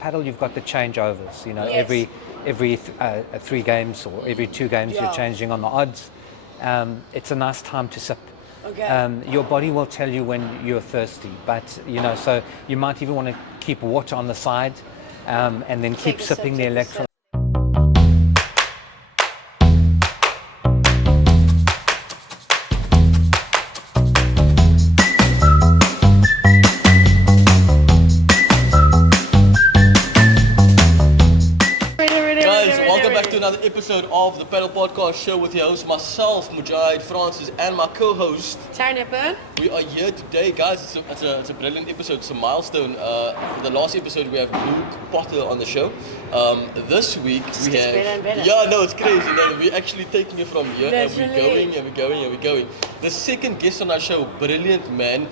paddle, you've got the changeovers. You know, Yes. every 3 games or every 2 games, Yeah. you're changing on the odds. It's a nice time to sip. Okay. Your body will tell you when you're thirsty, but you know, so you might even want to keep water on the side, and then keep Take a sip, sipping the take a sip. electrolyte. Guys, welcome back to another episode of the Padel Podcast Show with your host, myself, Mujahid Francis, and my co-host. Taryn Hepburn. We are here today, guys. It's a brilliant episode. It's a milestone. The last episode we have Luke Potter on the show. This week we have. better and better. Yeah, no, it's crazy. No, we're actually taking it from here, and we're Literally. going and we're going and we're going. The second guest on our show, brilliant man.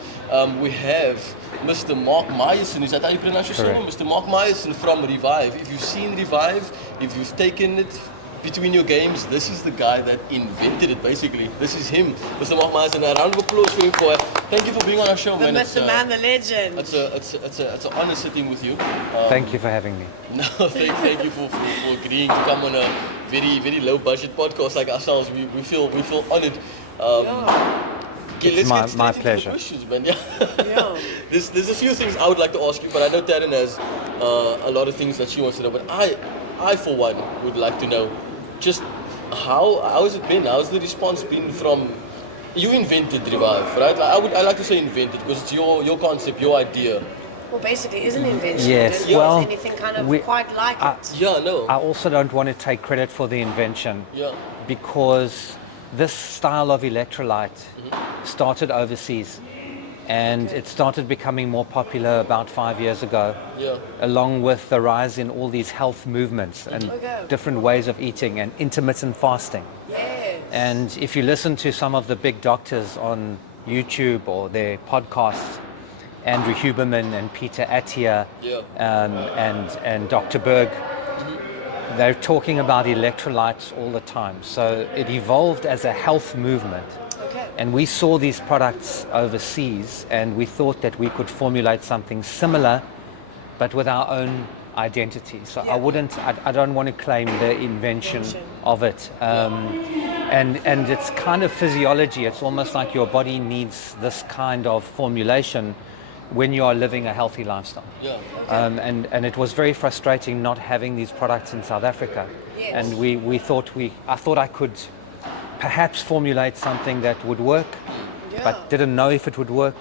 We have Mr. Mark Myerson. Is that how you pronounce your surname? Correct. Mr. Mark Myerson from Revive. If you've seen Revive, if you've taken it between your games, this is the guy that invented it, basically. This is him, Mr. Mark Myerson. A round of applause for him. Thank you for being on our show, The man. myth, the man, the legend. It's an honor sitting with you. Thank you for having me. No, thank you for agreeing to come on a very low budget podcast like ourselves. We feel honored. Okay, It's let's get my straight into the pleasure. questions, man. Yeah. Yeah. There's a few things I would like to ask you, but I know Taryn has a lot of things that she wants to know. But I for one would like to know just how has it been? How's the response been from? You invented Revive, right? I like to say invented because it's your concept, your idea. Well, basically, is an invention. Yes, There well, isn't anything kind of we- quite like it. Yeah, no. I also don't want to take credit for the invention, Yeah. because this style of electrolyte started overseas, and it started becoming more popular about 5 years ago, Yeah. along with the rise in all these health movements and Okay. different ways of eating and intermittent fasting. Yes. And if you listen to some of the big doctors on YouTube or their podcasts, Andrew Huberman and Peter Attia, Yeah. and Dr. Berg, they're talking about electrolytes all the time. So it evolved as a health movement. Okay. And we saw these products overseas, and we thought that we could formulate something similar, but with our own identity. So Yeah. I don't want to claim the invention of it. And it's kind of physiology. It's almost like your body needs this kind of formulation when you are living a healthy lifestyle. Yeah. And it was very frustrating not having these products in South Africa. Yes. And I thought I could perhaps formulate something that would work, Yeah. but didn't know if it would work.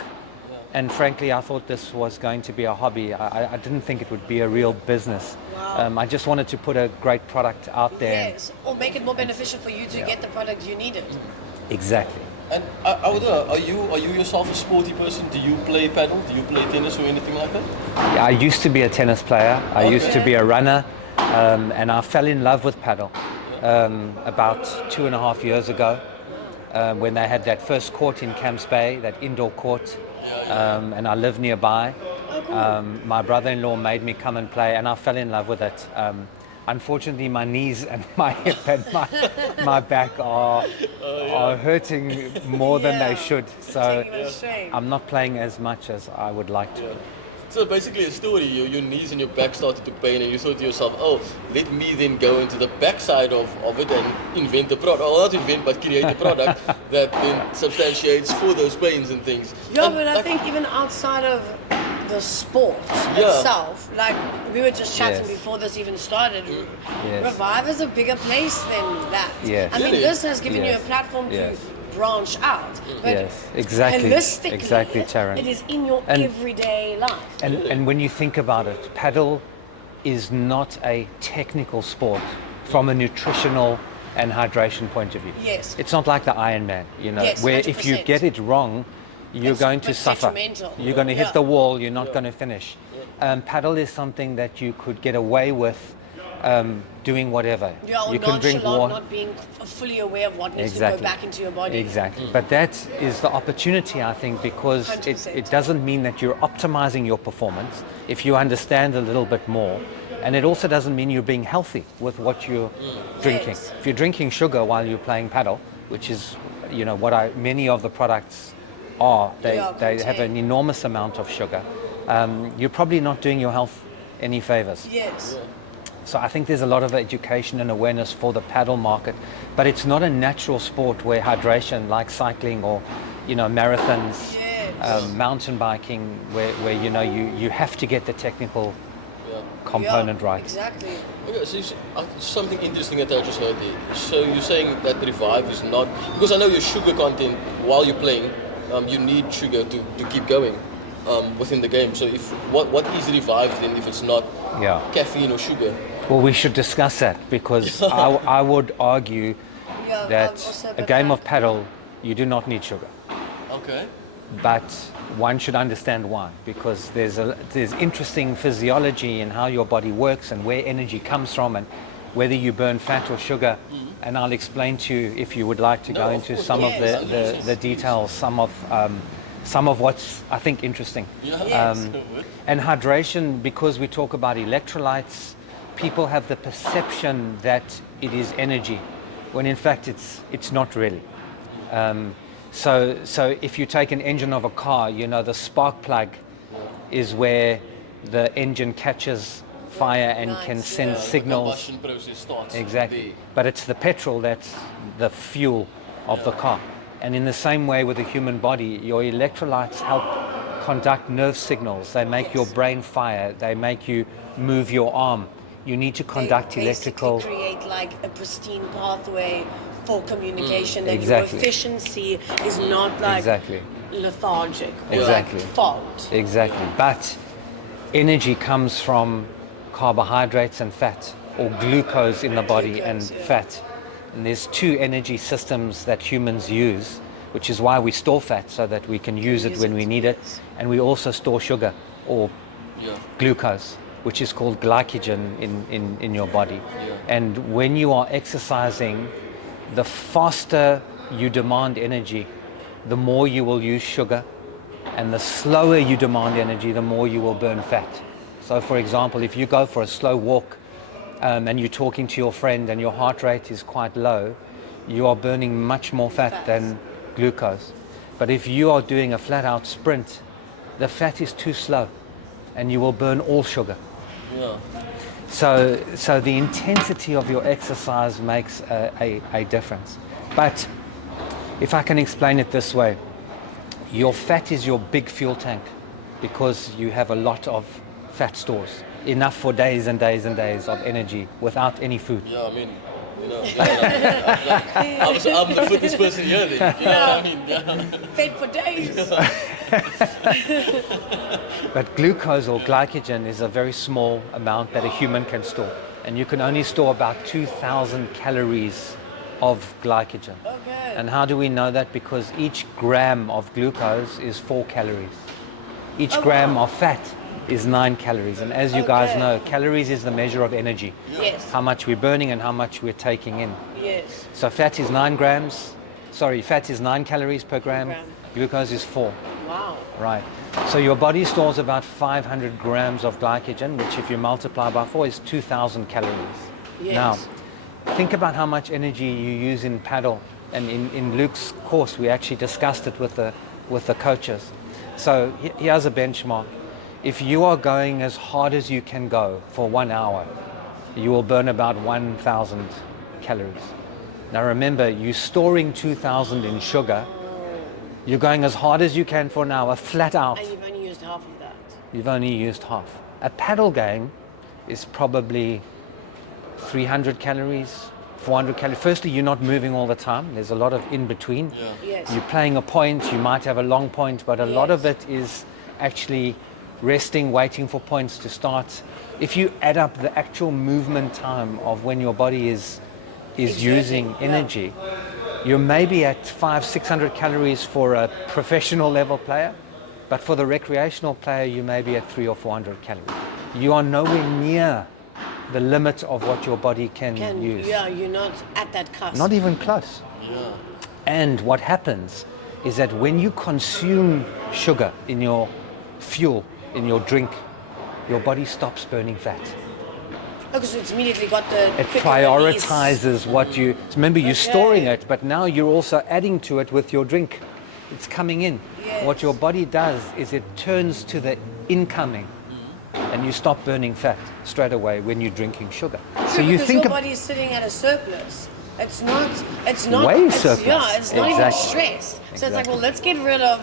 And frankly, I thought this was going to be a hobby. I didn't think it would be a real business. Wow. I just wanted to put a great product out there. Yes. Or make it more beneficial for you to get the product you needed. Exactly. And I wonder, are you yourself a sporty person? Do you play paddle? Do you play tennis or anything like that? Yeah, I used to be a tennis player. I used to Okay. be a runner, and I fell in love with paddle about 2.5 years ago, when they had that first court in Camps Bay, that indoor court, and I live nearby. My brother-in-law made me come and play, and I fell in love with it. Unfortunately, my knees and my hip and my back are hurting more than they Yeah. should. So Taking it a strain. I'm not playing as much as I would like to. So basically a story, your knees and your back started to pain and you thought to yourself, oh, let me then go into the backside of it and invent a product, or not invent, but create a product that then substantiates for those pains and things. Yeah, And but I like- think even outside of the sport Yeah. itself, like we were just chatting Yes. before this even started, Yes. Revive is a bigger place than that. Yes. I mean, Really? this has given you Yes. a platform Yes. to branch out. But Yes, exactly. holistically, Exactly, Taryn. it is in your And- everyday life. And when you think about it, paddle is not a technical sport from a nutritional and hydration point of view. Yes. It's not like the Ironman, Yes, where if you 100%. get it wrong, you're It's going to it's suffer. detrimental. You're going to hit Yeah. the wall, you're not going to finish. Paddle is something that you could get away with doing whatever. Yeah, or You can drink nonchalant, water. not being fully aware of what needs Exactly. to go back into your body. Exactly. But that is the opportunity, I think, because 100%. it doesn't mean that you're optimizing your performance if you understand a little bit more. And it also doesn't mean you're being healthy with what you're drinking. Yes. If you're drinking sugar while you're playing paddle, which is, what many of the products are, they have contain. an enormous amount of sugar. You're probably not doing your health any favors. Yes. Yeah. So I think there's a lot of education and awareness for the paddle market, but it's not a natural sport where hydration, like cycling or, marathons, Yes. mountain biking, where you have to get the technical Yeah. component Yeah, right. Exactly. Okay, so something interesting that I just heard there. So you're saying that Revive is not, because I know your sugar content while you're playing, you need sugar to keep going within the game. So what is Revive then if it's not Yeah. caffeine or sugar? Well, we should discuss that because I would argue Yeah, that also a but game like- of paddle, you do not need sugar. Okay. But one should understand why, because there's interesting physiology in how your body works and where energy comes from and whether you burn fat or sugar. And I'll explain to you if you would like to No, go of into course, some of yes, the details, some of what's I think interesting. Yeah. Yes. And hydration, because we talk about electrolytes, people have the perception that it is energy, when in fact it's not really. So if you take an engine of a car, the spark plug is where the engine catches fire and Nice, can yeah. send The signals. combustion process starts Exactly. there. But it's the petrol that's the fuel of the car. And in the same way with the human body, your electrolytes help conduct nerve signals. They make your brain fire. They make you move your arm. You need to conduct They electrical. basically create like a pristine pathway for communication, and Exactly. your efficiency is not like Exactly. lethargic or Exactly. like fault. Exactly. But energy comes from carbohydrates and fat, or glucose in the body and Glucose, yeah. fat. And there's two energy systems that humans use, which is why we store fat so that we can use it use when it, we need it. yes. And we also store sugar or Yeah. glucose, which is called glycogen in your body. And when you are exercising, the faster you demand energy, the more you will use sugar, and the slower you demand energy, the more you will burn fat. So for example, if you go for a slow walk and you're talking to your friend and your heart rate is quite low, you are burning much more fat than glucose. But if you are doing a flat out sprint, the fat is too slow and you will burn all sugar. Yeah. So the intensity of your exercise makes a difference. But if I can explain it this way, your fat is your big fuel tank because you have a lot of fat stores, enough for days and days and days of energy without any food. Yeah, I mean, I'm the fittest person here then. You know what I mean? Yeah. Fed for days. But glucose or glycogen is a very small amount that a human can store. And you can only store about 2,000 calories of glycogen. Okay. And how do we know that? Because each gram of glucose is 4 calories. Each gram of fat is 9 calories. And as you guys Okay. know, calories is the measure of energy. Yes. How much we're burning and how much we're taking in. Yes. So fat is 9 calories per gram. Gram. Glucose is 4. Wow. Right. So your body stores about 500 grams of glycogen, which if you multiply by 4 is 2,000 calories. Yes. Now, think about how much energy you use in paddle. And in Luke's course, we actually discussed it with the coaches. So here's a benchmark. If you are going as hard as you can go for 1 hour, you will burn about 1,000 calories. Now remember, you're storing 2,000 in sugar. You're going as hard as you can for an hour, flat out. And you've only used half of that. You've only used half. A paddle game is probably 300 calories, 400 calories. Firstly, you're not moving all the time. There's a lot of in between. Yeah. Yes. You're playing a point, you might have a long point, but a lot of Yes. it is actually resting, waiting for points to start. If you add up the actual movement time of when your body is Exerting, using yeah. energy, you're maybe at 500-600 calories for a professional level player, but for the recreational player, you may be at 300 or 400 calories. You are nowhere near the limit of what your body can use. Yeah, you're not at that cusp. Not even close. Yeah. And what happens is that when you consume sugar in your fuel, in your drink, your body stops burning fat. Because it's immediately got the It quicker release. prioritizes what you... Remember, you're storing it, but now you're also adding to it with your drink. It's coming in. Yes. What your body does is it turns to the incoming and you stop burning fat straight away when you're drinking sugar. True, because your body is sitting at a surplus. It's not way surplus. Yeah, it's not even Exactly. stress. So it's like, Exactly. well, let's get rid of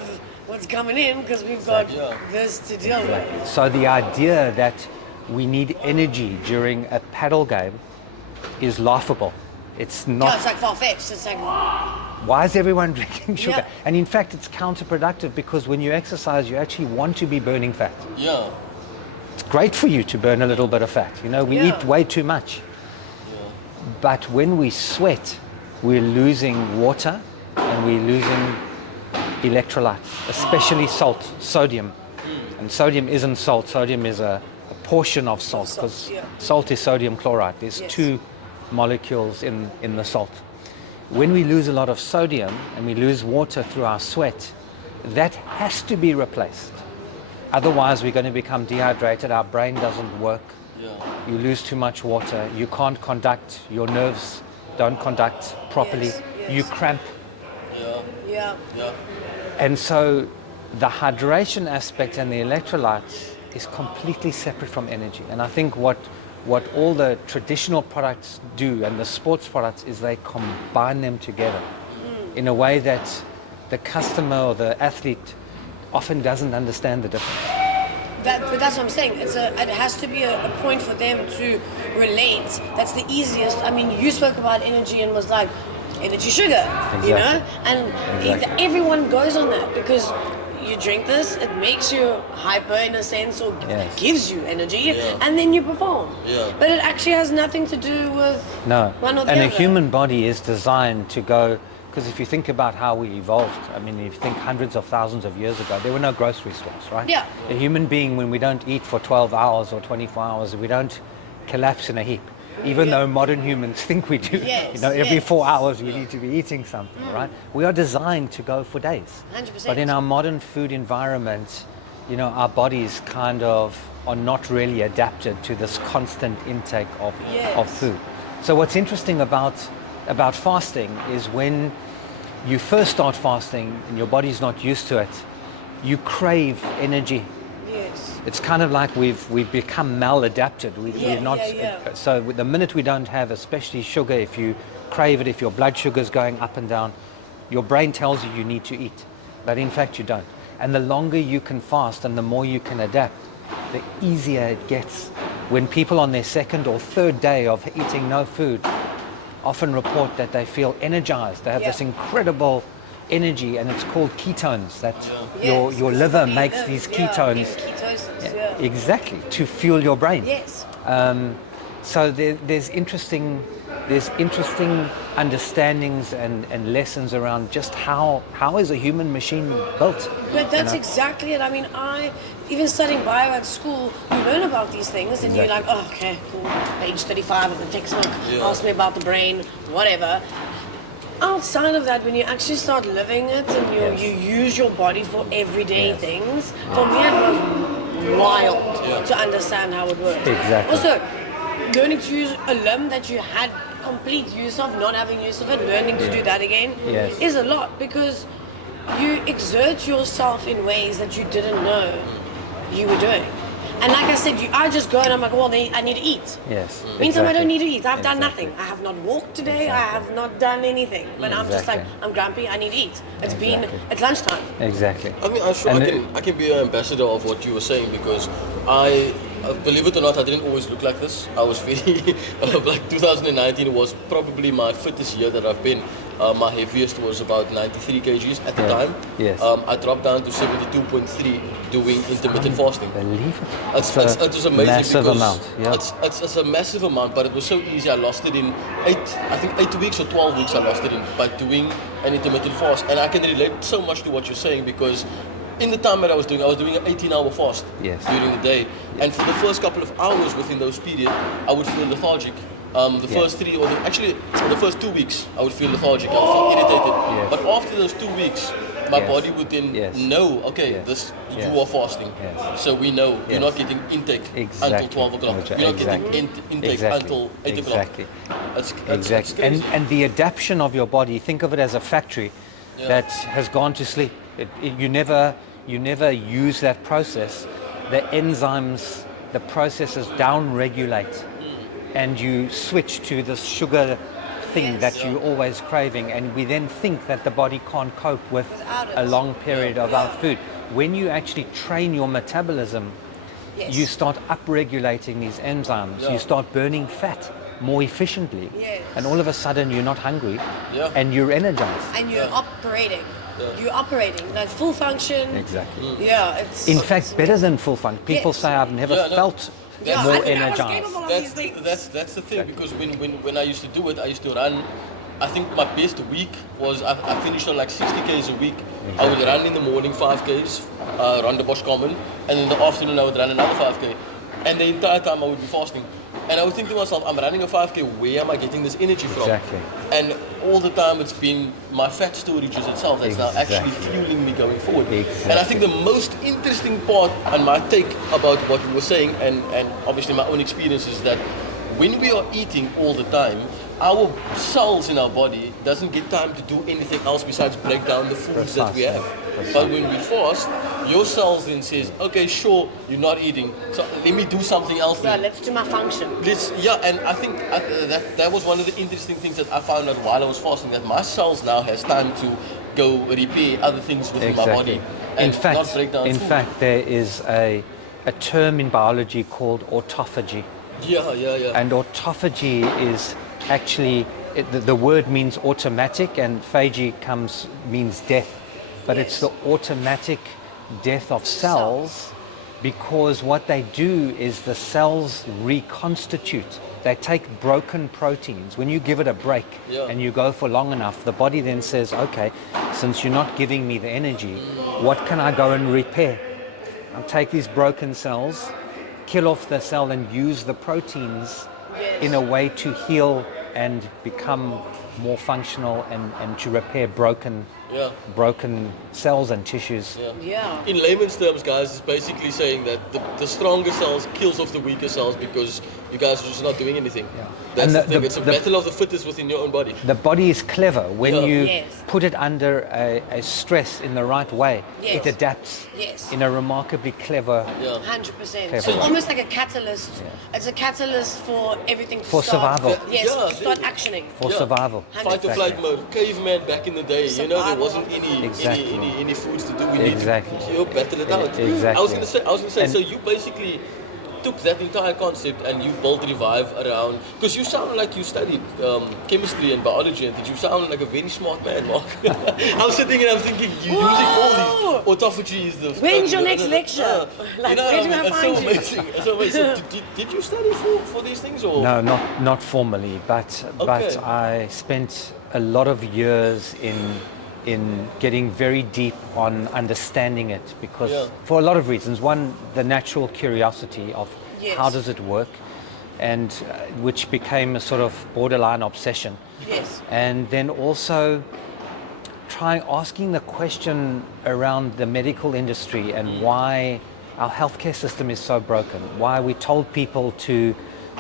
what's coming in because we've got this to deal with. So the idea that we need energy during a paddle game is laughable. It's Yeah, not. it's like far-fetched. It's like, Why is everyone drinking sugar? Yeah. And in fact, it's counterproductive because when you exercise, you actually want to be burning fat. Yeah. It's great for you to burn a little bit of fat. You know, we Yeah. eat way too much. But when we sweat, we're losing water and we're losing electrolytes, especially salt, sodium. And sodium isn't salt. Sodium is a portion of salt Salt, because yeah. salt is sodium chloride. There's Yes. two molecules in the salt. When we lose a lot of sodium and we lose water through our sweat, that has to be replaced. Otherwise, we're going to become dehydrated. Our brain doesn't work. Yeah. You lose too much water. You can't conduct. Your nerves don't conduct properly. Yes, yes. You cramp. Yeah. yeah. Yeah. And so the hydration aspect and the electrolytes is completely separate from energy. And I think what all the traditional products do and the sports products is they combine them together in a way that the customer or the athlete often doesn't understand the difference. But that's what I'm saying. It has to be a point for them to relate. That's the easiest. I mean, you spoke about energy and was like, energy sugar, you know? And Exactly. everyone goes on that because you drink this, it makes you hyper in a sense or Yes. gives you energy, Yeah. and then you perform. Yeah. But it actually has nothing to do with No. one or the And other. a human body is designed to go, because if you think about how we evolved, I mean, if you think hundreds of thousands of years ago, there were no grocery stores, right? Yeah. A human being, when we don't eat for 12 hours or 24 hours, we don't collapse in a heap. Even Yeah. though modern humans think we do. Yes, You know, every yes. 4 hours we need to be eating something, right? We are designed to go for days. 100%. But in our modern food environment, you know, our bodies kind of are not really adapted to this constant intake of Yes. food. So what's interesting about fasting is when you first start fasting and your body's not used to it, you crave energy. Yes. It's kind of like we've become maladapted. Yeah, We're not. yeah. So the minute we don't have, especially sugar, if you crave it, if your blood sugar's going up and down, your brain tells you you need to eat, but in fact you don't. And the longer you can fast and the more you can adapt, the easier it gets. When people on their second or third day of eating no food often report that they feel energized. They have Yeah. this incredible energy, and it's called ketones. That Yes, your because liver of the makes liver, these yeah, ketones. these ketosis, yeah. Exactly, to fuel your brain. Yes. So there's interesting understandings and lessons around just how is a human machine built. But that's know? exactly it. I mean, even studying bio at school, you learn about these things and you're like, oh, okay, cool, page 35 of the textbook, ask me about the brain, whatever. Outside of that, when you actually start living it and you use your body for everyday things, for me it was wild to understand how it works. Exactly. Also, learning to use a limb that you had complete use of, not having use of it, learning to do that again Yes. is a lot because you exert yourself in ways that you didn't know you were doing. And like I said, I just go and I'm like, well, I need to eat. Yes. Meantime, I don't exactly. need to eat. I've done Exactly. nothing. I have not walked today. I have not done anything. But I'm just like, Exactly. I'm grumpy. I need to eat. Exactly. It's lunchtime. Exactly. I mean, I'm sure And I can be an ambassador of what you were saying because believe it or not, I didn't always look like this. I was very, like 2019 was probably my fittest year that I've been. My heaviest was about 93 kgs at the time. Yes. I dropped down to 72.3 doing intermittent fasting. Believe it. It was amazing massive because amount. Yeah. it's a massive amount, but it was so easy. I lost it in 8 weeks or 12 weeks. I lost it in by doing an intermittent fast, and I can relate so much to what you're saying because in the time that I was doing an 18-hour fast during the day, and for the first couple of hours within those periods, I would feel lethargic. First 3 or the first 2 weeks, I would feel lethargic. I would feel irritated. Yes. But after those 2 weeks, my body would then know, okay, you are fasting. Yes. So we know you're not getting intake until 12 o'clock. You're not getting intake until 8 o'clock. Exactly. It's Exactly. crazy. And the adaptation of your body, think of it as a factory that has gone to sleep. You never use that process. The enzymes the processes down-regulate and you switch to this sugar thing that you're always craving, and we then think that the body can't cope with a long period without food. When you actually train your metabolism, you start upregulating these enzymes, you start burning fat more efficiently, and all of a sudden you're not hungry and you're energized. And you're operating. You're operating like full function. Exactly. Yeah, it's in fact better than full function. People say I've never felt more energized. That's the thing, because when I used to do it, I used to run. I think my best week was I finished on like 60 k's a week. I would run in the morning 5 k's, run the Bosch Common, and in the afternoon I would run another 5k. And the entire time I would be fasting. And I would think to myself, I'm running a 5k, where am I getting this energy from? Exactly. And all the time it's been my fat storages itself that's now actually fueling me going forward. Exactly. And I think the most interesting part and my take about what we were saying, and obviously my own experience, is that when we are eating all the time, our cells in our body doesn't get time to do anything else besides break down the foods that we have. But when we fast, your cells then says, okay, sure, you're not eating, so let me do something else then. let's do my function. And I think that was one of the interesting things that I found out while I was fasting, that my cells now has time to go repair other things within my body and not break down food. In fact, there is a term in biology called autophagy. And autophagy is actually, the word means automatic, and phagy means death. But it's the automatic death of cells, because what they do is the cells reconstitute. They take broken proteins. When you give it a break and you go for long enough, the body then says, okay, since you're not giving me the energy, what can I go and repair? I'll take these broken cells, kill off the cell, and use the proteins in a way to heal and become more functional and to repair broken cells and tissues. In layman's terms, guys, it's basically saying that the stronger cells kills off the weaker cells because you guys are just not doing anything. That's the thing. It's a battle of the fittest within your own body. The body is clever. When you put it under a stress in the right way, it adapts in a remarkably clever 100%. So it's almost like a catalyst. It's a catalyst for everything to start. survival. Start actioning. For survival. Fight or flight mode. Caveman back in the day, there wasn't any foods to do. We need to battle it out. I was gonna say, so you basically took that entire concept and you built Revive around, because you sound like you studied chemistry and biology, and you sound like a very smart man, Mark. I was sitting and I'm thinking, you're using all these autophagy is the. When's your next lecture? Where do I find you? It's so amazing. Did you study for these things, or? No, not formally, but I spent a lot of years in getting very deep on understanding it, because for a lot of reasons. One, the natural curiosity of how does it work, and which became a sort of borderline obsession. And then also asking the question around the medical industry and why our healthcare system is so broken, why we told people to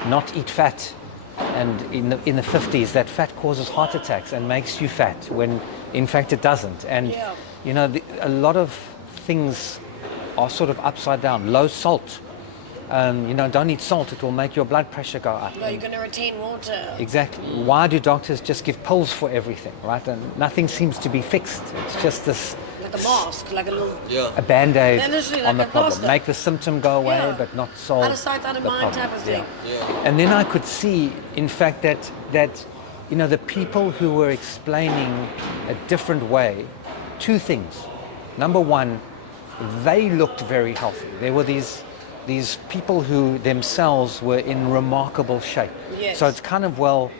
not eat fat, and in the 50s that fat causes heart attacks and makes you fat, when in fact it doesn't. And a lot of things are sort of upside down. Low salt, don't eat salt, it will make your blood pressure go up. No, you're going to retain water. Exactly. Why do doctors just give pills for everything, right? And nothing seems to be fixed. It's just this, like a mask, like a little a band-aid like on the a problem. plaster. Make the symptom go away, but not solve out of sight, out of the mind problem. type of thing. And then I could see, in fact, that the people who were explaining a different way, two things. Number one, they looked very healthy. There were these people who themselves were in remarkable shape. So it's kind of,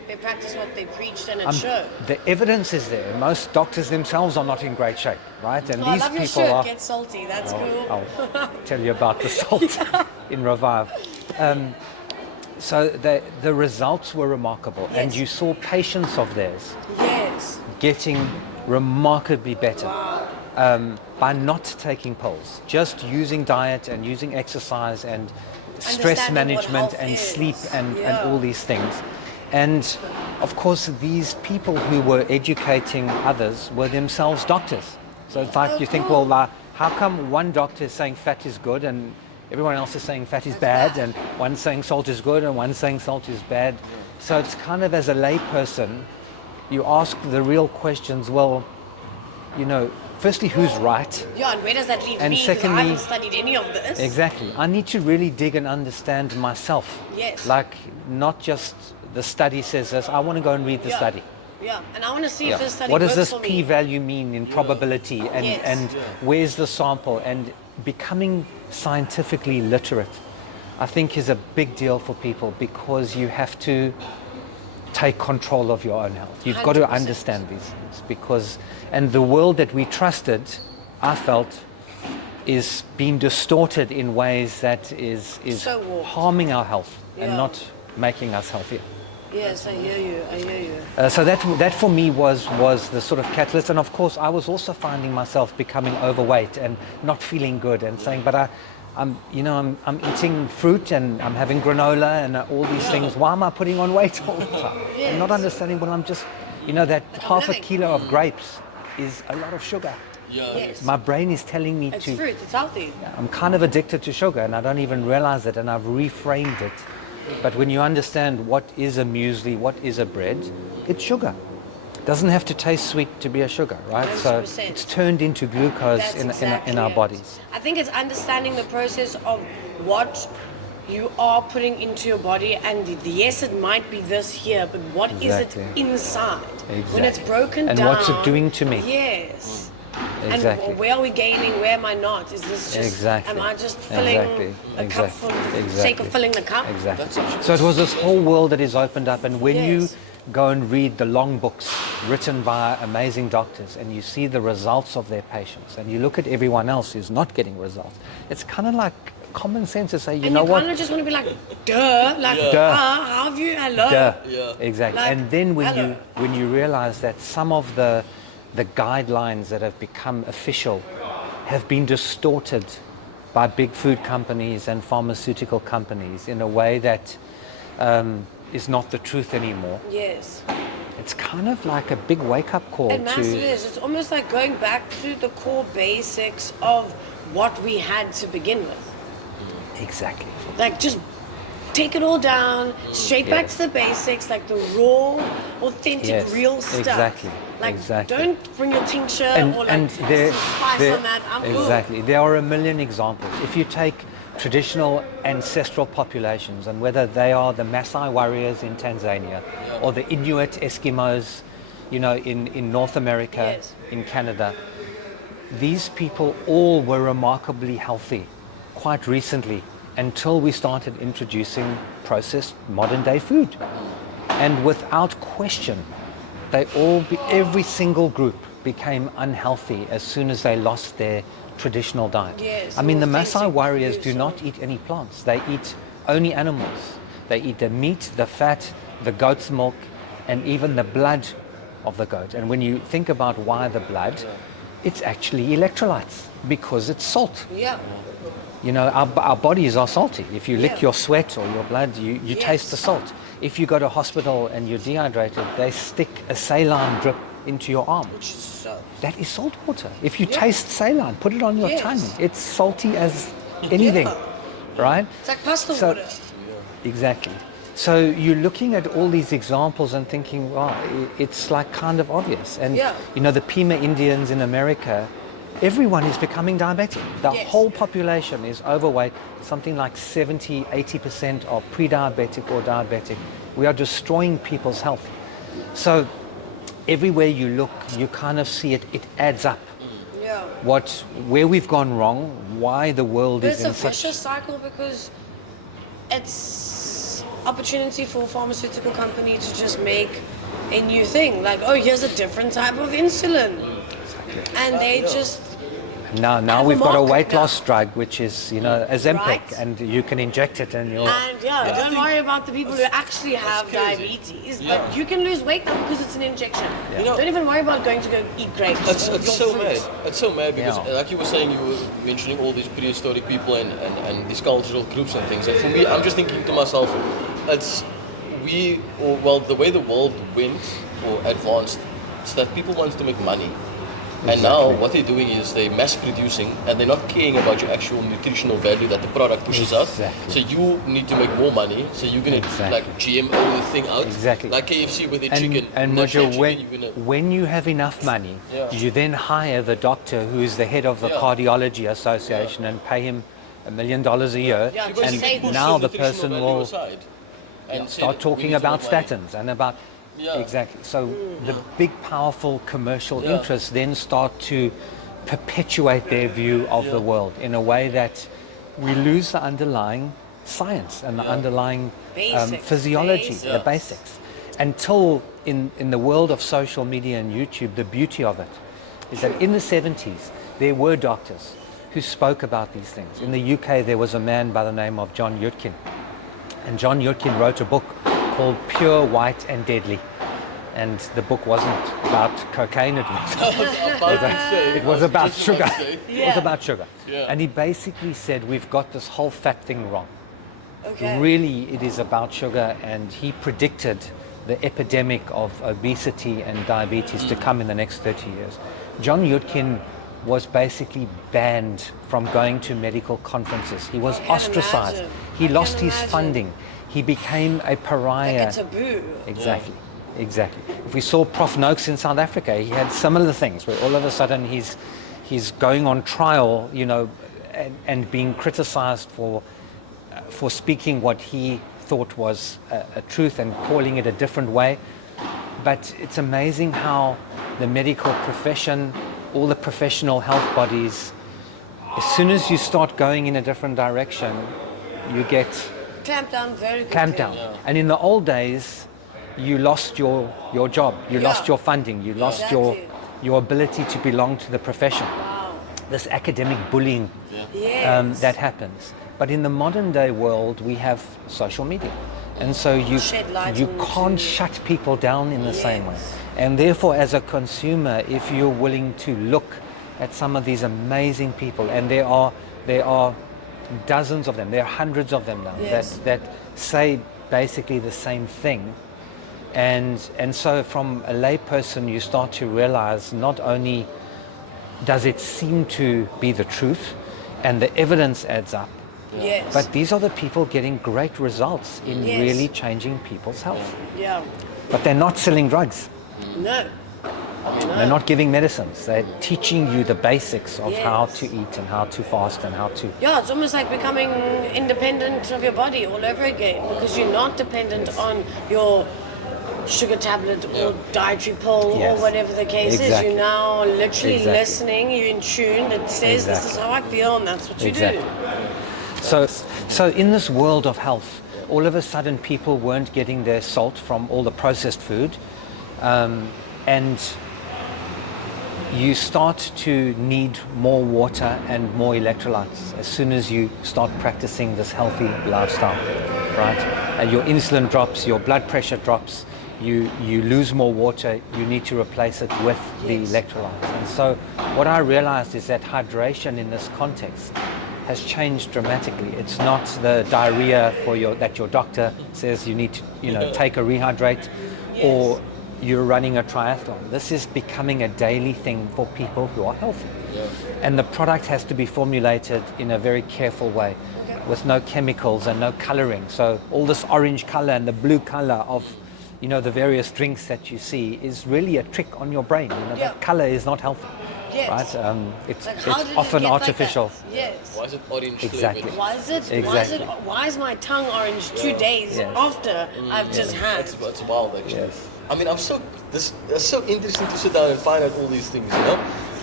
they practice what they preached and it showed. The evidence is there. Most doctors themselves are not in great shape, right? And these I love your people shirt. are. Get salty. That's cool. I'll tell you about the salt in Revive. So the results were remarkable, and you saw patients of theirs getting remarkably better. By not taking pills, just using diet and using exercise and stress management and sleep and all these things. And of course, these people who were educating others were themselves doctors. So it's like you think, how come one doctor is saying fat is good and everyone else is saying fat is bad, and one's saying salt is good, and one's saying salt is bad. So it's kind of, as a layperson, you ask the real questions. Well, firstly, who's right? Yeah, and where does that leave And me? Because I secondly, haven't studied any of this. Exactly. I need to really dig and understand myself. Yes. Like, not just the study says this. I want to go and read the study. Yeah, and I want to see if this study What does works this for me. p-value mean in probability, and Yes. and where's the sample, and becoming scientifically literate, I think, is a big deal for people, because you have to take control of your own health. You've got to 100%. understand these things, and the world that we trusted, I felt, is being distorted in ways that is So warped. harming our health and Yeah. not making us healthier. Yes, I hear you. So that for me was the sort of catalyst, and of course I was also finding myself becoming overweight and not feeling good, and saying, but I'm eating fruit and I'm having granola and all these things. Why am I putting on weight all the time? Yes. I'm not understanding. Well, I'm just, that half a living. kilo of grapes is a lot of sugar. Yes. My brain is telling me It's to. fruit, it's healthy. I'm kind of addicted to sugar, and I don't even realize it, and I've reframed it. But when you understand what is a muesli, what is a bread, it's sugar. It doesn't have to taste sweet to be a sugar, right? 100%. So it's turned into glucose That's in exactly our it. bodies. I think it's understanding the process of what you are putting into your body, and yes, it might be this here, but what is Exactly. it inside? When Exactly. it's broken And down. what's it doing to me? Yes. Exactly. And where are we gaining? Where am I not? Is this just? Exactly. Am I just filling a cup for the sake of filling the cup? Exactly. So it was this whole world that is opened up, and when you Yes. go and read the long books written by amazing doctors, and you see the results of their patients, and you look at everyone else who's not getting results, it's kind of like common sense to say, you And know you what? kind of just want to be like, duh, like, Duh. how have you? Hello. Duh. Yeah. Exactly. Like, and then hello. when you realize that some of the guidelines that have become official have been distorted by big food companies and pharmaceutical companies in a way that is not the truth anymore. Yes. It's kind of like a big wake-up call It massively to is. It's almost like going back to the core basics of what we had to begin with. exactly. Like, just take it all down, straight back to the basics, like the raw, authentic, Yes, real stuff. exactly, Like, exactly. don't bring your tincture or like and some spice on that. I'm cool. exactly. There are a million examples. If you take traditional ancestral populations, and whether they are the Maasai warriors in Tanzania or the Inuit Eskimos, in North America, Yes. in Canada, these people all were remarkably healthy quite recently, until we started introducing processed modern day food. And without question, every single group became unhealthy as soon as they lost their traditional diet. Yes, I mean, the authentic Maasai warriors do producer. not eat any plants. They eat only animals. They eat the meat, the fat, the goat's milk, and even the blood of the goat. And when you think about why the blood, it's actually electrolytes, because it's salt. Yeah. Our bodies are salty. If you lick Yeah. your sweat or your blood, you Yes. taste the salt. If you go to hospital and you're dehydrated, they stick a saline drip into your arm. So, That is salt water. If you Yeah. taste saline, put it on your Yes. tongue. It's salty as anything, right? it's like pasta So- water. Exactly. So you're looking at all these examples and thinking, wow, it's like kind of obvious. And Yeah. the Pima Indians in America, everyone is becoming diabetic. The Yes. whole population is overweight. Something like 70, 80% are pre-diabetic or diabetic. We are destroying people's health. So everywhere you look, you kind of see it adds up. Yeah. Where we've gone wrong, why the world But is it's in a such... vicious cycle, because it's opportunity for a pharmaceutical company to just make a new thing. Like, oh, here's a different type of insulin. And they just... Now have a we've got a market weight now. loss drug, which is, Ozempic, Right. and you can inject it and you'll... And don't worry about the people who actually have diabetes, but you can lose weight now because it's an injection. Don't even worry about going to go eat grapes. It's or so fruit. mad. It's so mad because, Yeah. like you were saying, you were mentioning all these prehistoric people and these cultural groups and things. And for me, I'm just thinking to myself, the way the world went or advanced, it's that people wanted to make money. And now what they're doing is they're mass producing, and they're not caring about your actual nutritional value that the product pushes out. So you need to make more money. So you're gonna like GMO the thing out. Like KFC with their chicken. And Roger, when you have enough money, you then hire the doctor who is the head of the cardiology association and pay him $1 million a year. And now the person will start talking about statins and about So the big, powerful commercial interests then start to perpetuate their view of the world in a way that we lose the underlying science and the underlying physiology, the basics. Until in the world of social media and YouTube, the beauty of it is that in the 70s, there were doctors who spoke about these things. In the UK, there was a man by the name of John Yudkin. And John Yudkin wrote a book called Pure, White and Deadly. And the book wasn't about cocaine, it was about sugar. It was about sugar. And he basically said, we've got this whole fat thing wrong. Really, it is about sugar, and he predicted the epidemic of obesity and diabetes to come in the next 30 years. John Yudkin was basically banned from going to medical conferences. He was ostracized. He lost his funding. He became a pariah. Like a taboo. Exactly. If we saw Prof Noakes in South Africa, he had similar things where all of a sudden he's going on trial, and being criticized for speaking what he thought was a truth and calling it a different way. But it's amazing how the medical profession, all the professional health bodies, as soon as you start going in a different direction, you get clamped down very quickly. Clamped down. And in the old days, you lost your job, you lost your funding, you lost your ability to belong to the profession. This academic bullying that happens. But in the modern day world, we have social media. And so you can't shut people down in the same way. And therefore, as a consumer, if you're willing to look at some of these amazing people, and there are dozens of them, there are hundreds of them now that say basically the same thing. And so from a lay person, you start to realize not only does it seem to be the truth and the evidence adds up, but these are the people getting great results in really changing people's health. But they're not selling drugs. No. They're not giving medicines. They're teaching you the basics of how to eat and how to fast and how to... It's almost like becoming independent of your body all over again, because you're not dependent on your sugar tablet or dietary pill or whatever the case is. You're now literally listening, you're in tune, that says this is how I feel, and that's what you do. So in this world of health, all of a sudden people weren't getting their salt from all the processed food, and you start to need more water and more electrolytes as soon as you start practicing this healthy lifestyle, right? And your insulin drops, your blood pressure drops, you lose more water, you need to replace it with the electrolytes. And so what I realized is that hydration in this context has changed dramatically. It's not the diarrhea that your doctor says you need to take a rehydrate, or you're running a triathlon. This is becoming a daily thing for people who are healthy. And the product has to be formulated in a very careful way with no chemicals and no coloring. So all this orange color and the blue color of the various drinks that you see is really a trick on your brain. That color is not healthy. Right? It's often artificial. Why is it orange flavored? Why is my tongue orange 2 days after I've just had? It's wild, actually. I mean, it's so interesting to sit down and find out all these things,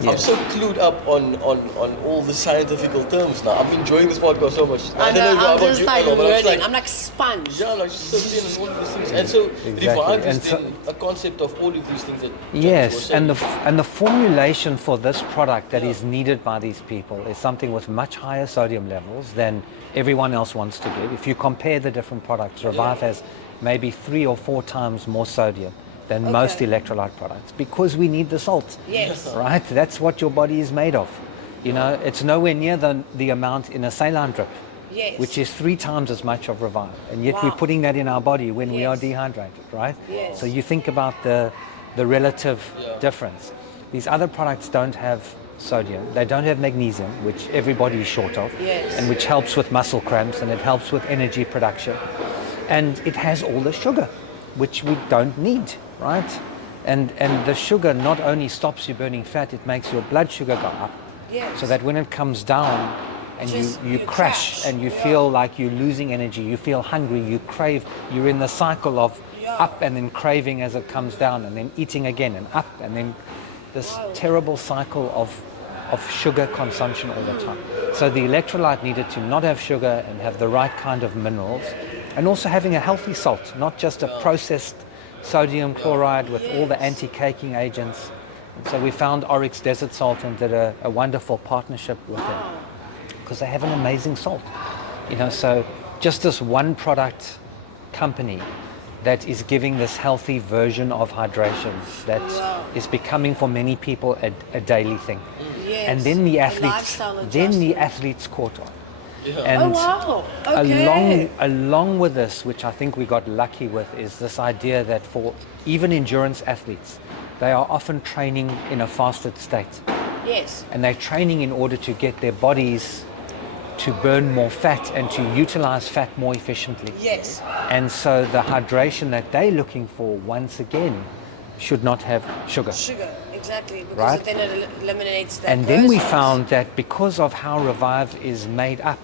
I'm so clued up on all the scientific terms now. I'm enjoying this podcast so much. I know, I'm just like learning. I'm like sponge. Yeah, like just so in all these things. And so Revive is then a concept of all of these things that and the formulation for this product that is needed by these people is something with much higher sodium levels than everyone else wants to give. If you compare the different products, Revive has maybe 3 or 4 times more sodium than most electrolyte products, because we need the salt. Right? That's what your body is made of. It's nowhere near the amount in a saline drip, which is 3 times as much of Revive. And yet we're putting that in our body when we are dehydrated, right? So you think about the relative difference. These other products don't have sodium, they don't have magnesium, which everybody is short of, Yes. and which helps with muscle cramps and it helps with energy production. And it has all the sugar, which we don't need, right? And the sugar not only stops you burning fat, it makes your blood sugar go up. Yes. So that when it comes down and you crash and you feel like you're losing energy, you feel hungry, you crave, you're in the cycle of up and then craving as it comes down and then eating again and up and then this terrible cycle of sugar consumption all the time. So the electrolyte needed to not have sugar and have the right kind of minerals and also having a healthy salt, not just a processed sodium chloride with all the anti-caking agents. And so we found Oryx Desert Salt and did a wonderful partnership with them because they have an amazing salt. You know, so just this one product company that is giving this healthy version of hydration that is becoming for many people a daily thing. Yes. And then the lifestyle athletes caught on. Yeah. And Okay. along with this, which I think we got lucky with, is this idea that for even endurance athletes, they are often training in a fasted state. Yes. And they're training in order to get their bodies to burn more fat and to utilize fat more efficiently. Yes. And so the hydration that they're looking for, once again, should not have sugar. Sugar, exactly, because Right. then it eliminates that. And then we process. found that because of how Revive is made up,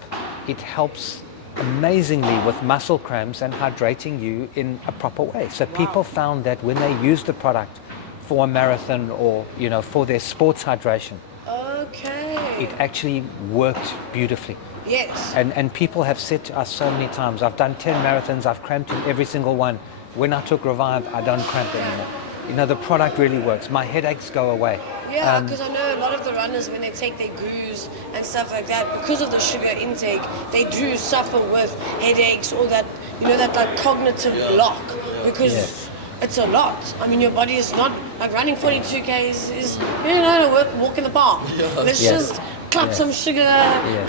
it helps amazingly with muscle cramps and hydrating you in a proper way. So people found that when they use the product for a marathon or, you know, for their sports hydration, Okay. it actually worked beautifully. Yes. And people have said to us so many times, I've done 10 marathons, I've cramped in every single one. When I took Revive, I don't cramp anymore. You know, the product really works. My headaches go away. Yeah, because I know a lot of the runners, when they take their goos and stuff like that, because of the sugar intake, they do suffer with headaches or that, you know, that like cognitive block, because Yes. it's a lot. I mean, your body is not like running 42k is you know, walk in the park. Let's Yes. just clap some sugar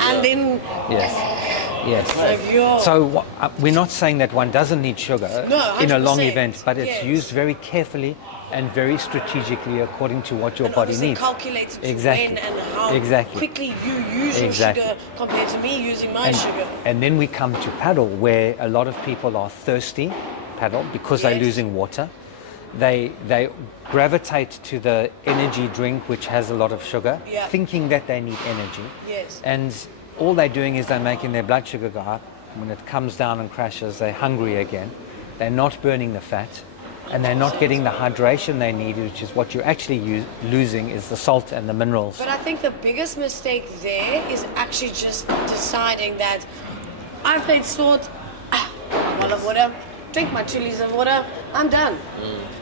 and then Yes. Yes. like you're So we're not saying that one doesn't need sugar No, in a long 100%, event, but it's yes. used very carefully and very strategically according to what your and body obviously needs. calculated to Exactly. when and how Exactly. quickly you use your Exactly. sugar compared to me using my sugar. And then we come to paddle, where a lot of people are thirsty, paddle, because they're Yes. losing water. They gravitate to the energy drink, which has a lot of sugar, Yeah. thinking that they need energy. Yes. And all they're doing is they're making their blood sugar go up. When it comes down and crashes, they're hungry again. They're not burning the fat, and they're not getting the hydration they need, which is what you're actually losing is the salt and the minerals. But I think the biggest mistake there is actually just deciding that I've played sport, a bottle of water, drink my 2 liters of water, I'm done.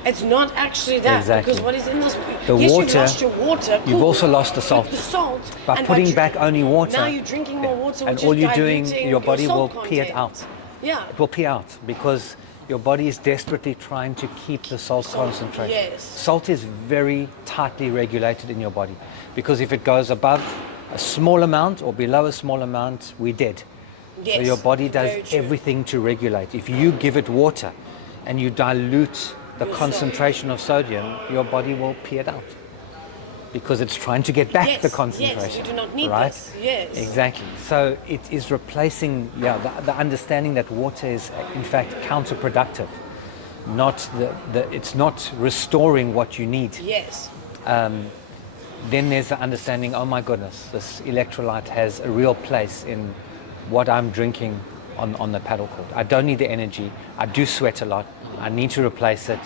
It's not actually that, Exactly. because what is in this? The yes, water, you've lost your water. you've cool. also lost the salt. But the salt. By and putting you- back only water, Now you're drinking more water, and which all is you're doing, diluting your body will salt pee it content. out. Yeah. It will pee out because your body is desperately trying to keep the salt concentration. yes. Salt is very tightly regulated in your body because if it goes above a small amount or below a small amount, we're dead. Yes. So your body does Very true. everything to regulate. If you give it water and you dilute the concentration of sodium, your body will pee it out because it's trying to get back Yes, the yes, concentration. you do not need right? this, yes. Exactly. So it is replacing the understanding that water is in fact counterproductive. Not it's not restoring what you need. Yes. Then there's the understanding, oh my goodness, this electrolyte has a real place in what I'm drinking on the paddle court. I don't need the energy. I do sweat a lot. I need to replace it.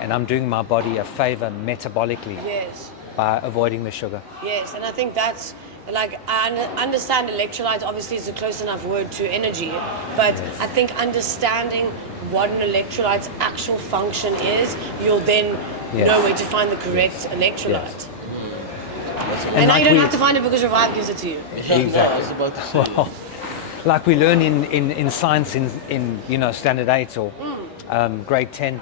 And I'm doing my body a favor metabolically Yes. by avoiding the sugar. Yes, and I think that's like I understand electrolytes obviously is a close enough word to energy, but I think understanding what an electrolyte's actual function is, you'll then Yes. know where to find the correct electrolyte. like And now you don't we- have to find it because Revive gives it to you. Exactly. I was about to say. Well, like we learn in science in standard 8 or grade 10,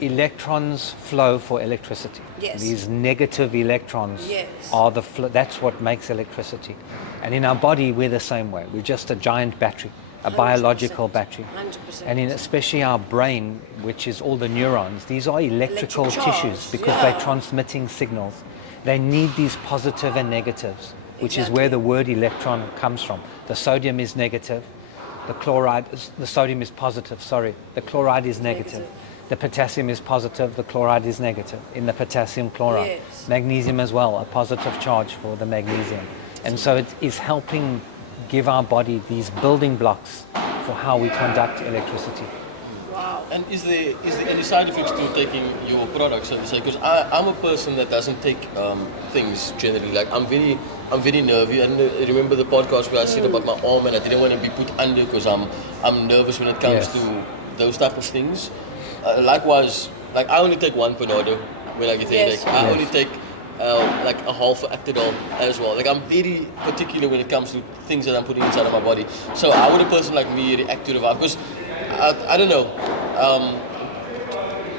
electrons flow for electricity. Yes. These negative electrons Yes. are that's what makes electricity. And in our body, we're the same way. We're just a giant battery. a biological 100%. battery. 100%. And in especially our brain, which is all the neurons, these are electrical Electric charge, tissues because yeah. they're transmitting signals. They need these positive and negatives, which is where Exactly. the word electron comes from. The sodium is negative, the sodium is positive, sorry. The chloride is negative. The potassium is positive, the chloride is negative in the potassium chloride. Yes. Magnesium as well, a positive charge for the magnesium. And so it is helping give our body these building blocks for how we conduct electricity. Wow. And is there any side effects to taking your products, so to say? Because I'm a person that doesn't take things generally. Like I'm very nervy. And remember the podcast where I said about my arm and I didn't want to be put under because I'm nervous when it comes Yes. to those type of things. Likewise, like I only take one Panado when I get a Yes. headache. I Yes. only take like a half Actadol as well. Like I'm very particular when it comes to things that I'm putting inside of my body. So how would a person like me react to Revive? Because I don't know.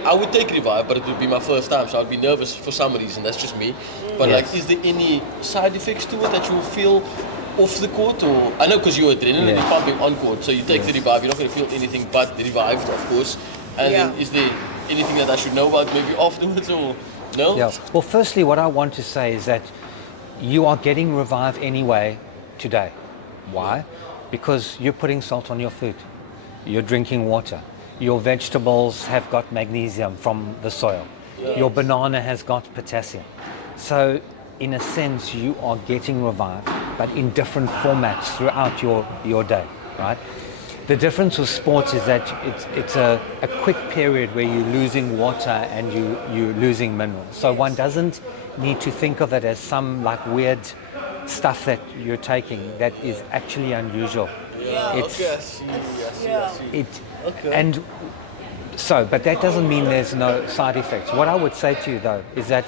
I would take Revive, but it would be my first time, so I'd be nervous for some reason. That's just me. But Yes. like, is there any side effects to it that you feel off the court? Or I know because your adrenaline Yes. is pumping on court, so you take the Revive. You're not going to feel anything but the Revived, of course. And Yeah. then is there anything that I should know about maybe afterwards or no? Yeah. Well, firstly, what I want to say is that you are getting Revive anyway today. Why? Because you're putting salt on your food. You're drinking water. Your vegetables have got magnesium from the soil. Your banana has got potassium. So, in a sense, you are getting Revive, but in different formats throughout your day, right? The difference with sports is that it's a quick period where you're losing water and you're losing minerals. So one doesn't need to think of it as some like weird stuff that you're taking that is actually unusual. Yeah, It's- okay, I see, I see. It, Okay. And so, but that doesn't mean there's no side effects. What I would say to you though is that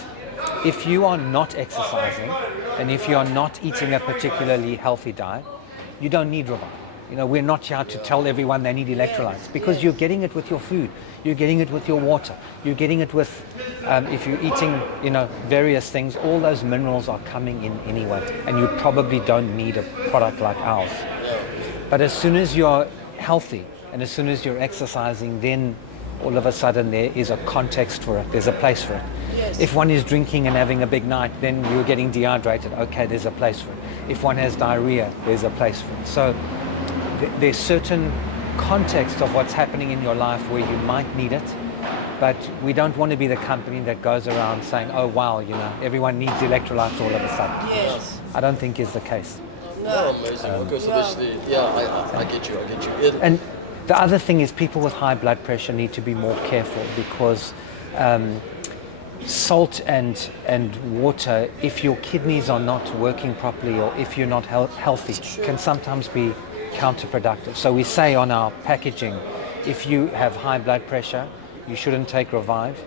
if you are not exercising and if you are not eating a particularly healthy diet, you don't need Revive. You know, we're not here to tell everyone they need electrolytes because you're getting it with your food, you're getting it with your water, you're getting it with, if you're eating, you know, various things, all those minerals are coming in anyway, and you probably don't need a product like ours. But as soon as you're healthy and as soon as you're exercising, then all of a sudden there is a context for it, there's a place for it. Yes. If one is drinking and having a big night, then you're getting dehydrated. Okay, there's a place for it. If one has diarrhea, there's a place for it. So there's certain context of what's happening in your life where you might need it, but we don't want to be the company that goes around saying, oh wow, you know, everyone needs electrolytes all of a sudden. Yes. I don't think is the case. Oh, amazing. Okay, so this, I get you. And the other thing is people with high blood pressure need to be more careful because salt and water, if your kidneys are not working properly or if you're not healthy, can sometimes be counterproductive. So we say on our packaging, if you have high blood pressure, you shouldn't take Revive.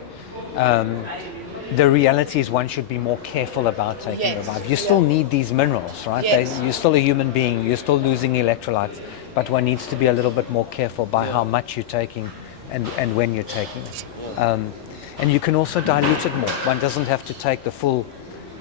The reality is one should be more careful about taking Yes. Revive. You still need these minerals, right? Yes. You're still a human being, you're still losing electrolytes, but one needs to be a little bit more careful by how much you're taking and when you're taking it. And you can also dilute it more. One doesn't have to take the full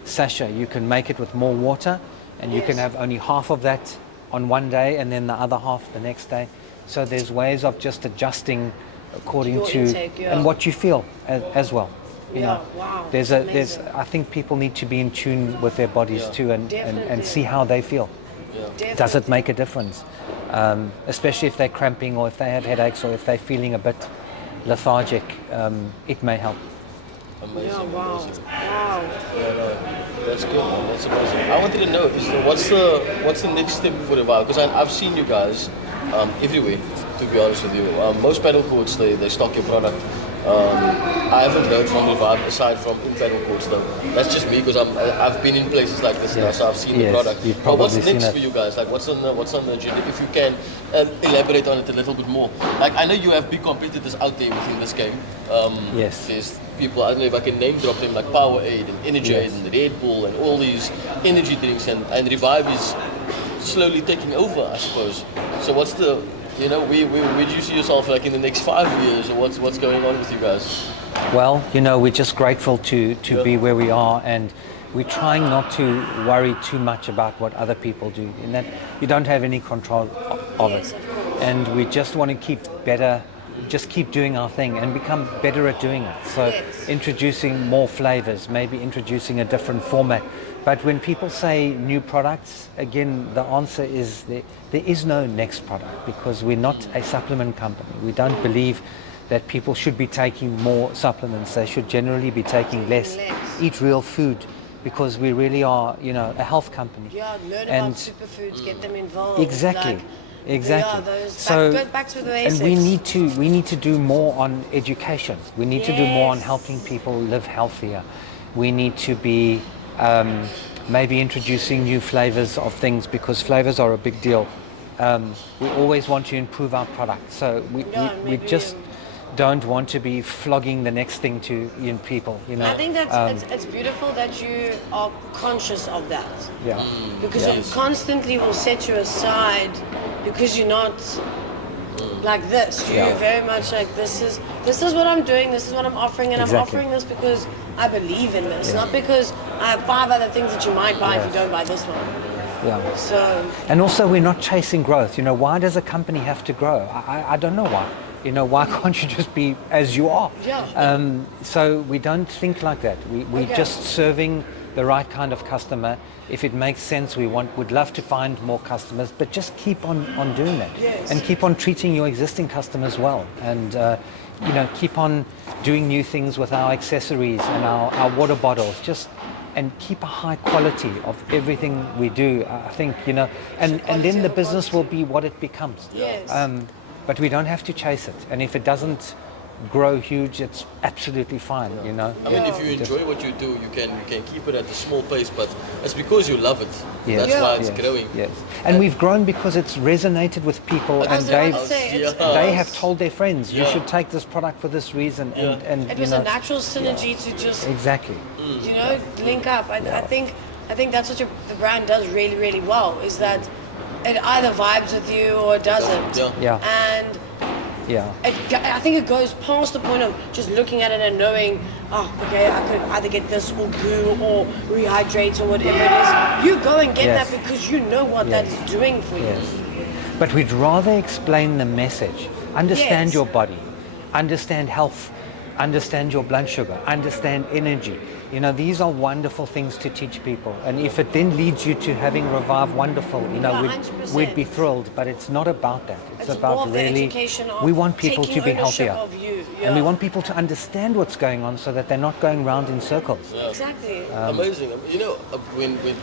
sachet. You can make it with more water and you can have only half of that on one day and then the other half the next day. So there's ways of just adjusting according Your to intake, and what you feel as well. You know, wow. there's amazing. I think people need to be in tune with their bodies too and Definitely. see how they feel. Does it make a difference? Especially if they're cramping or if they have headaches or if they're feeling a bit lethargic, it may help. Amazing. Yeah, wow. Amazing. Wow. Yeah, no, that's good, man. That's amazing. I wanted to know, what's the next step for Revive? Because I've seen you guys everywhere, to be honest with you. Most paddle courts, they stock your product. I haven't heard from Revive aside from in paddle courts though. That's just me because I've been in places like this now, so I've seen the Yes, product. you've But what's probably next seen for it. you guys? Like what's on the agenda? If you can elaborate on it a little bit more. Like I know you have big competitors out there within this game. Yes. There's people, I don't know if I can name drop them, like Powerade and Energy Yes. and Red Bull and all these energy drinks and Revive is slowly taking over, I suppose. So what's the, you know, where do you see yourself like in the next 5 years, or what's going on with you guys? Well, you know, we're just grateful to be where we are, and we're trying not to worry too much about what other people do, in that you don't have any control of Yes, it. of course. and we just want to keep better, just keep doing our thing and become better at doing it. So introducing more flavors, maybe introducing a different format. But when people say new products, again, the answer is there is no next product, because we're not a supplement company. We don't believe that people should be taking more supplements. They should generally be taking less. Eat real food, because we really are, you know, a health company. Yeah, learn about superfoods, get them involved. Exactly. Like, Exactly. Yeah, those So, back to the basics. and we need to do more on education. We need to do more on helping people live healthier. We need to be maybe introducing new flavors of things, because flavors are a big deal. We always want to improve our product. So we just don't want to be flogging the next thing to people. You know. I think that's it's beautiful that you are conscious of that. Yeah. Because it constantly will set you aside, because you're not like this. You're very much like, this is what I'm doing, this is what I'm offering, and I'm offering this because I believe in this, not because I have 5 other things that you might buy if you don't buy this one. Yeah. So. And also, we're not chasing growth. You know, why does a company have to grow? I don't know why. You know, why can't you just be as you are? Yeah. So we don't think like that. We're just serving the right kind of customer. If it makes sense, would love to find more customers, but just keep on doing that. Yes. And keep on treating your existing customers well. And, you know, keep on doing new things with our accessories and our water bottles. And keep a high quality of everything we do. I think, you know, and then the business will be what it becomes. Yes. But we don't have to chase it. And if it doesn't grow huge, it's absolutely fine, you know. I mean, if you enjoy what you do, you can keep it at a small pace, but it's because you love it. Yes. That's why it's growing. Yes. And we've grown because it's resonated with people, and they have told their friends, you should take this product for this reason. And it was a natural synergy to just you know, link up. I think that's what the brand does really, really well, is that it either vibes with you or it doesn't. And I think it goes past the point of just looking at it and knowing, oh, okay, I could either get this or goo or rehydrate or whatever it is. You go and get that because you know what that is doing for you. But we'd rather explain the message. Understand your body, understand health, understand your blood sugar, understand energy. You know, these are wonderful things to teach people. And if it then leads you to having Revive, wonderful, you know, we'd be thrilled. But it's not about that. It's about really, we want people to be healthier. And we want people to understand what's going on so that they're not going round in circles. Exactly. Amazing. You know,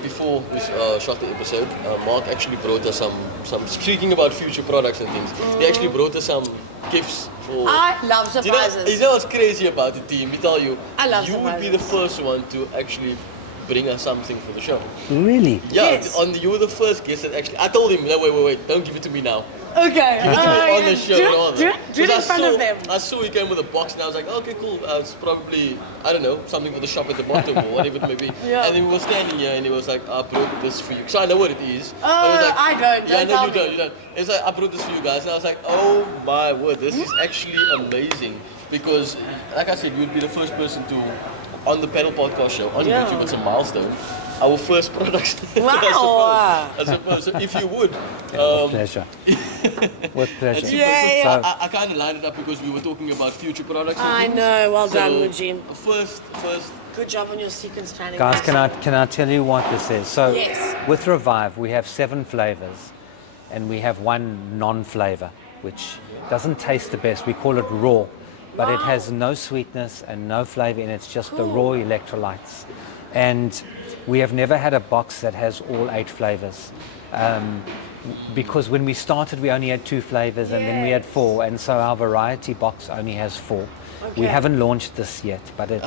before we shot the episode, Mark actually brought us some speaking about future products and things. He actually brought us some gifts. I love surprises. You know what's crazy about the team? We tell you, I love you surprises. would be the first one to actually bring us something for the show. Really? Yeah, Yes. you were the first guest that actually. I told him, no, wait, don't give it to me now. Okay. Give it to me on the show. Do it in front of them. I saw he came with a box and I was like, okay, cool. It's probably, I don't know, something for the shop at the bottom or whatever it may be. And then we were standing here and he was like, I brought this for you. So I know what it is. Oh, I don't. Yeah, Don't no, tell you don't. It's like, I brought this for you guys. And I was like, oh my word, this is actually amazing. Because, like I said, you'd be the first person to, on the Padel podcast show, on YouTube, it's a milestone. Our first product. Wow. I suppose. So if you would. With pleasure. With pleasure. Yeah. I kind of lined it up because we were talking about future products. I know. Well done, Mujin. First. Good job on your sequence planning. Guys, can I tell you what this is? So with Revive, we have 7 flavors and we have 1 non-flavor, which doesn't taste the best. We call it raw, but it has no sweetness and no flavor in it. It's just the raw electrolytes. And we have never had a box that has all 8 flavors. Because when we started, we only had 2 flavors and then we had 4. And so our variety box only has 4. Okay. We haven't launched this yet, but it's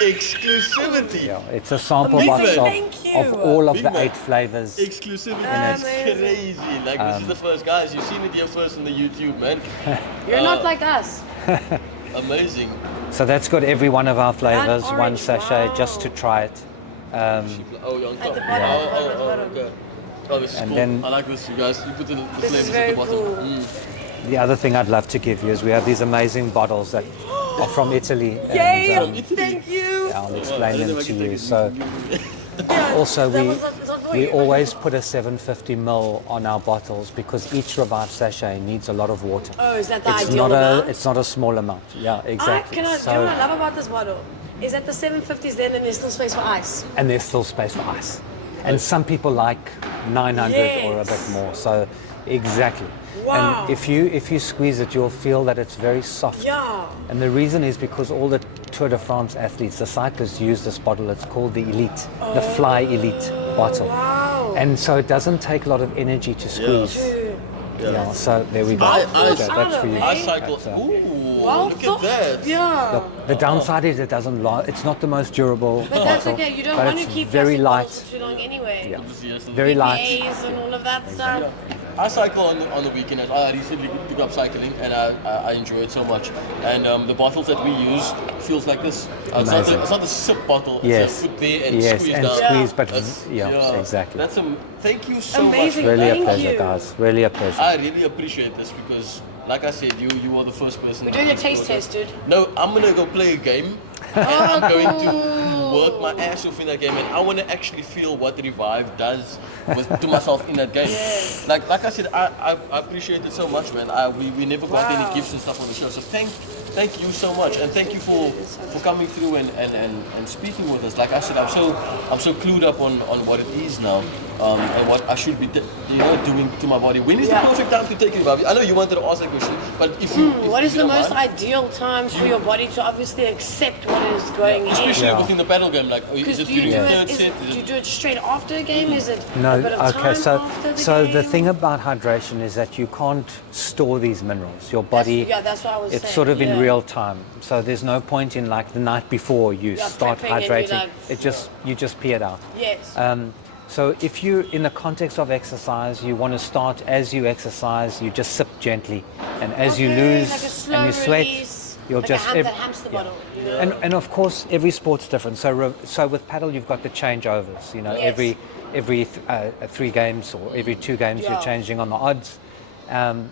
exclusivity. Yeah, it's a sample box of all of the 8 flavors. Exclusivity. It's crazy. Like this is the first, guys. You've seen it here first on the YouTube, man. You're not like us. Amazing. So that's got every one of our flavors, 1 sachet, just to try it. Oh, you're on top. Okay. Oh, this is cool. Then, I like this, you guys. You put the flavors at the bottom. Cool. The other thing I'd love to give you is we have these amazing bottles that are from Italy. Yay! Thank you. I'll explain them to you. So also that was we always put a 750 ml on our bottles because each Revive sachet needs a lot of water. Oh, is that the It's ideal not amount? it's not a small amount. Yeah, exactly. Do you know what I love about this bottle? Is that the 750s then and there's still space for ice? And there's still space for ice. And some people like 900 or a bit more. So exactly. Wow. And if you squeeze it, you'll feel that it's very soft. Yeah. And the reason is because all the Tour de France athletes, the cyclists, use this bottle. It's called the Elite, the Fly Elite bottle. Wow. And so it doesn't take a lot of energy to squeeze. Yeah. So there we go. That's for you. I cycle. That's, Ooh, Well look thought. at that. Yeah. The downside is it doesn't last. It's not the most durable But that's bottle, okay. You don't but want to it's keep very plastic light. bottles for too long anyway. Yeah. Very light. BPAs and all of that stuff. I cycle on the weekend. I recently took up cycling and I enjoy it so much. And the bottles that we use feels like this. It's not the sip bottle. Yes. It's put there and Yes, squeeze and down. squeeze, but That's- exactly. That's thank you so Amazing. much. Really a Thank pleasure, you. guys. Really a pleasure. I really appreciate this because, like I said, you are the first person. We're doing a taste test, dude. No, I'm gonna go play a game. And I'm going to work my ass off in that game, and I want to actually feel what Revive does to myself in that game. Yes. Like I said, I appreciate it so much, man. We never got any gifts and stuff on the show, so thank you so much, and thank you for coming through and speaking with us. Like I said, I'm so clued up on what it is now, and what I should be doing to my body. When is the perfect time to take Revive? I know you wanted to ask that question, but if What is you the don't most mind, ideal time for your body to obviously accept what is going in? especially within the paddle game, like is it Do you during do the it? third set? Do you do it straight after a game? Is it No, a bit of okay, time after so the the game? thing about hydration is that you can't store these minerals. Your body, that's what I was it's saying. sort of in yeah. real time. So there's no point in like the night before you Yeah, start prepping and hydrating. you're You just pee it out. Yes. So if you're in the context of exercise, you want to start as you exercise, you just sip gently. And as you Okay, lose like a slow and you sweat, release, you'll like just... that hamster bottle. You know? And of course, every sport's different. So with paddle, you've got the changeovers. Yes. Every 3 games or every 2 games, you're changing on the odds.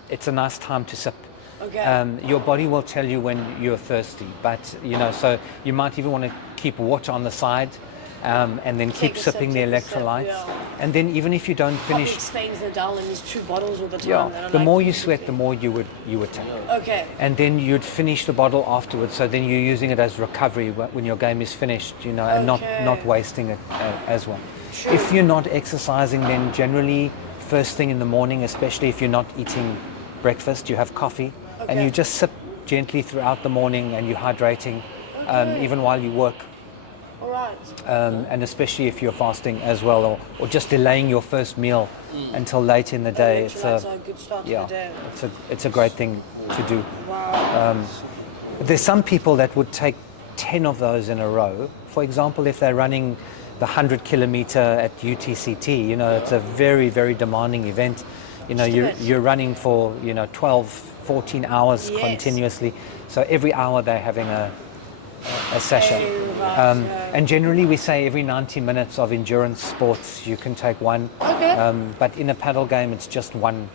It's a nice time to sip. Okay. Your body will tell you when you're thirsty, but so you might even want to keep water on the side, and then keep Take a sip, sipping the take a sip, electrolytes. yeah. And then even if you don't Poppy finish, explains Nadal in his 2 bottles all the time. that are the like more you really sweat, big. the more you would take. Okay. And then you'd finish the bottle afterwards. So then you're using it as recovery when your game is finished, and not wasting it as well. True. If you're not exercising, then generally first thing in the morning, especially if you're not eating breakfast, you have coffee, and Okay. you just sip gently throughout the morning, and you're hydrating, even while you work. All right. And especially if you're fasting as well, or just delaying your first meal until late in the day. Electrolytes are a good start to the day. It's a great thing to do. Wow. There's some people that would take 10 of those in a row. For example, if they're running the 100 kilometer at UTCT, it's a very, very demanding event. You're running for 12, 14 hours Yes. continuously. So every hour they're having a session. Right, And generally we say every 90 minutes of endurance sports you can take one. Okay. But in a paddle game it's just one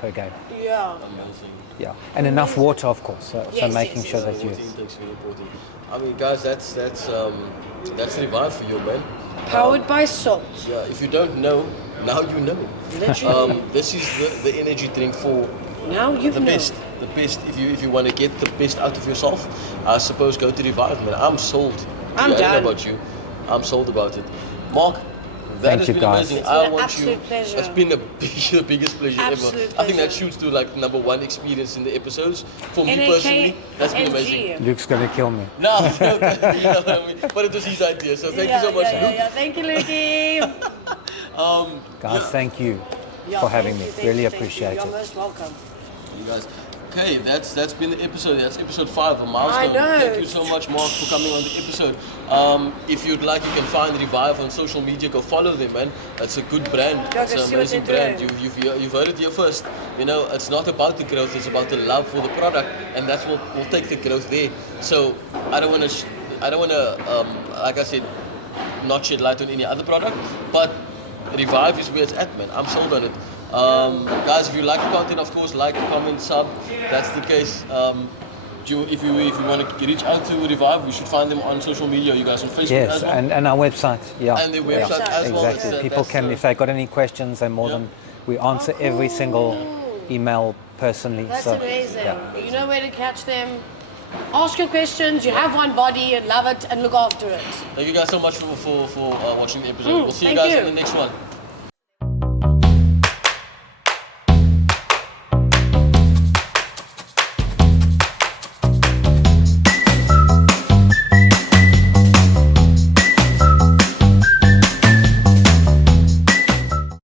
per game. Yeah. Amazing. Yeah. And enough water, of course. So Yes, making yes, sure yes. that you... Water intake's very important. I mean, guys, that's Revive for you, man. Powered by salt. Yeah, if you don't know, now you know. Literally. This is the energy drink for Now you the know. best. The best. If you want to get the best out of yourself, I suppose go to Revive, man. I'm sold. I'm I don't know done. about you. I'm sold about it. Mark, that Thank has you, been guys. amazing. It's I been an want absolute you. pleasure. It's been the biggest pleasure Absolute ever. I think that pleasure. shoots to like number 1 experience in the episodes. For me NAK personally, that's been NG. amazing. Luke's going to kill me. No, you know what I mean? But it was his idea. So thank you so much, Luke. Yeah. Thank you, Lukey. Guys, thank you Yeah, for having thank me. you, thank Really you, thank you. appreciate You're it. most welcome. You guys. Okay, that's been the episode. That's episode 5, a milestone. I know. Thank you so much, Mark, for coming on the episode. If you'd like, you can find Revive on social media. Go follow them, man. It's a good brand. Go It's see an what amazing they're brand. doing. You've heard it here first. It's not about the growth. It's about the love for the product, and that's what will take the growth there. So I don't want to, like I said, not shed light on any other product, but Revive is where it's at, man. I'm sold on it. Guys, if you like the content, of course, like, comment, sub. That's the case. if you want to reach out to Revive, we should find them on social media. You guys on Facebook Yes, as well? and our website. Yeah. And their website as well. Exactly. People can, if they got any questions, they're more than, we answer every single email personally. That's so, amazing. yeah. You know where to catch them. Ask your questions. You have one body and love it and look after it. Thank you guys so much for watching the episode. We'll see you thank guys you. in the next one.